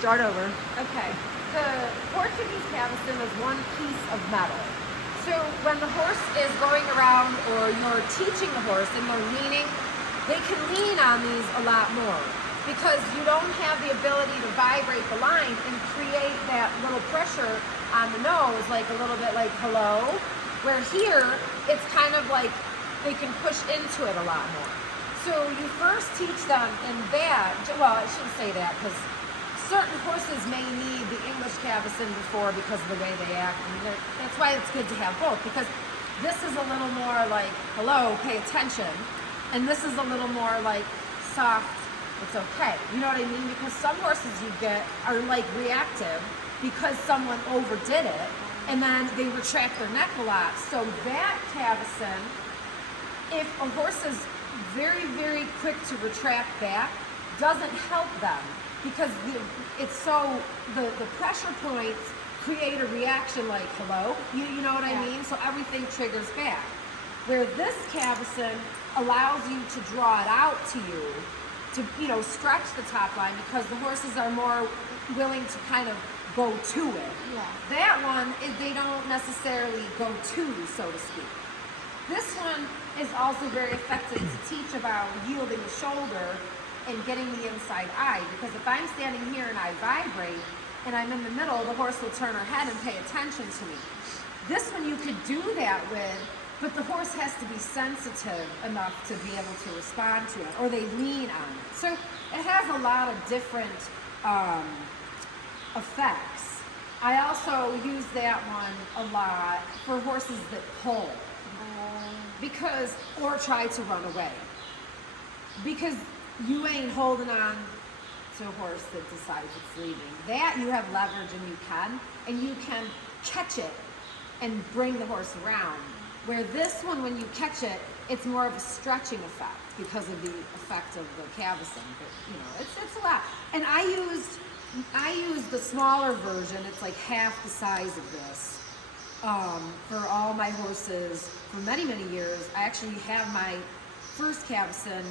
Start over. Okay. The Portuguese Caveson is one piece of metal. So when the horse is going around or you're teaching the horse and they're leaning, they can lean on these a lot more because you don't have the ability to vibrate the line and create that little pressure on the nose, like a little bit like hello, where here it's kind of like they can push into it a lot more. So you first teach them in that, well, I shouldn't say that because certain horses may need the English Caveson before because of the way they act. And that's why it's good to have both, because this is a little more like, hello, pay attention. And this is a little more like soft, it's okay. You know what I mean? Because some horses you get are like reactive because someone overdid it and then they retract their neck a lot. So that Caveson, if a horse is very, very quick to retract back, doesn't help them because it's so, the pressure points create a reaction like hello, you know what I mean? So everything triggers back. Where this Caveson allows you to draw it out to you, to stretch the top line because the horses are more willing to kind of go to it. Yeah. That one, they don't necessarily go to, so to speak. This one is also very effective to teach about yielding the shoulder and getting the inside eye, because if I'm standing here and I vibrate and I'm in the middle, the horse will turn her head and pay attention to me. This one you could do that with, but the horse has to be sensitive enough to be able to respond to it, or they lean on it. So it has a lot of different effects. I also use that one a lot for horses that pull. Because, or try to run away. Because you ain't holding on to a horse that decides it's leaving. That you have leverage and you can catch it and bring the horse around. Where this one, when you catch it, it's more of a stretching effect because of the effect of the Caveson. But it's a lot. And I used the smaller version. It's like half the size of this. For all my horses for many, many years. I actually have my first Caveson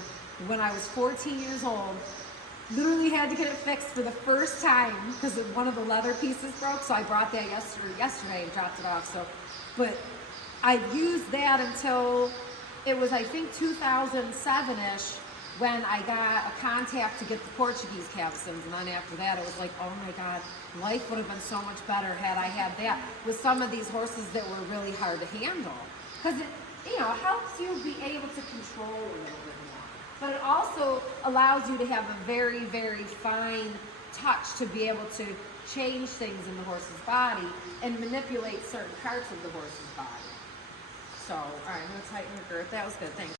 when I was 14 years old. Literally had to get it fixed for the first time because one of the leather pieces broke. So I brought that yesterday and dropped it off. But I've used that until it was, I think, 2007-ish when I got a contact to get the Portuguese Cavesons. And then after that, it was like, oh my God, life would have been so much better had I had that with some of these horses that were really hard to handle. Because it, helps you be able to control a little bit more. But it also allows you to have a very, very fine touch to be able to change things in the horse's body and manipulate certain parts of the horse's body. So, all right, I'm going to tighten your girth. That was good. Thanks.